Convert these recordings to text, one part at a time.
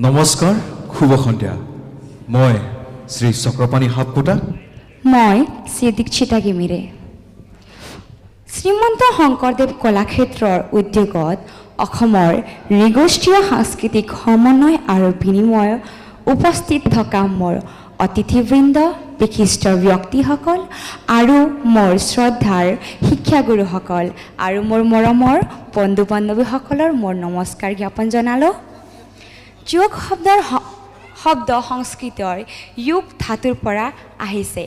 নমস্কাৰ শুভ সন্ধ্যা মই শ্ৰী চক্ৰপাণী হাপকোটা মই শ্ৰী দীক্ষিতা গিমিৰে শ্ৰীমন্ত শংকৰদেৱ কলাক্ষেত্ৰৰ উদ্যোগত অসমৰ নৃগোষ্ঠীয় সাংস্কৃতিক সমন্বয় আৰু বিনিময় উপস্থিত থকা মোৰ অতিথিবৃন্দ বিশিষ্ট ব্যক্তিসকল আৰু মোৰ শ্ৰদ্ধাৰ শিক্ষাগুৰুসকল আৰু মোৰ মৰমৰ বন্ধু বান্ধৱীসকলৰ মোৰ নমস্কাৰ জ্ঞাপন জনালোঁ। যোগ শব্দ সংস্কৃতৰ যোগ ধাতুৰ পৰা আহিছে।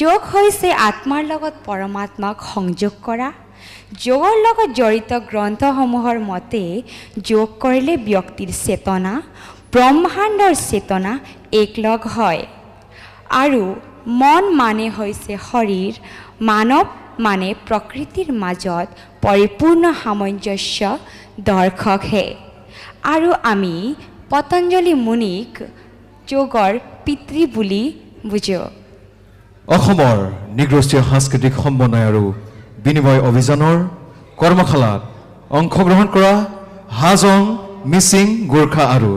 যোগ হৈছে আত্মাৰ লগত পৰমাত্মাক সংযোগ কৰা। যোগৰ লগত জড়িত গ্ৰন্থসমূহৰ মতে যোগ কৰিলে ব্যক্তিৰ চেতনা ব্ৰহ্মাণ্ডৰ চেতনা একলগ হয় আৰু মন মানে হৈছে শৰীৰ, মানৱ মানে প্ৰকৃতিৰ মাজত পৰিপূৰ্ণ সামঞ্জস্য দৰ্শকহে। আৰু আমি পতঞ্জলি মুনিক যোগৰ পিতৃ বুলি বুজো। অসমৰ নৃগোষ্ঠীয় সাংস্কৃতিক সমন্বয় আৰু বিনিময় অভিযানৰ কৰ্মশালাত অংশগ্ৰহণ কৰা হাজং, মিচিং, গোৰ্খা আৰু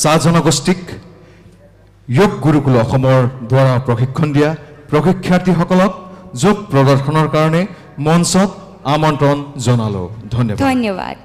চাহ জনগোষ্ঠীক যোগ গুৰুকুল অসমৰ দ্বাৰা প্ৰশিক্ষণ দিয়া প্ৰশিক্ষাৰ্থীসকলক যোগ প্ৰদৰ্শনৰ কাৰণে মঞ্চত আমন্ত্ৰণ জনালোঁ। ধন্যবাদ।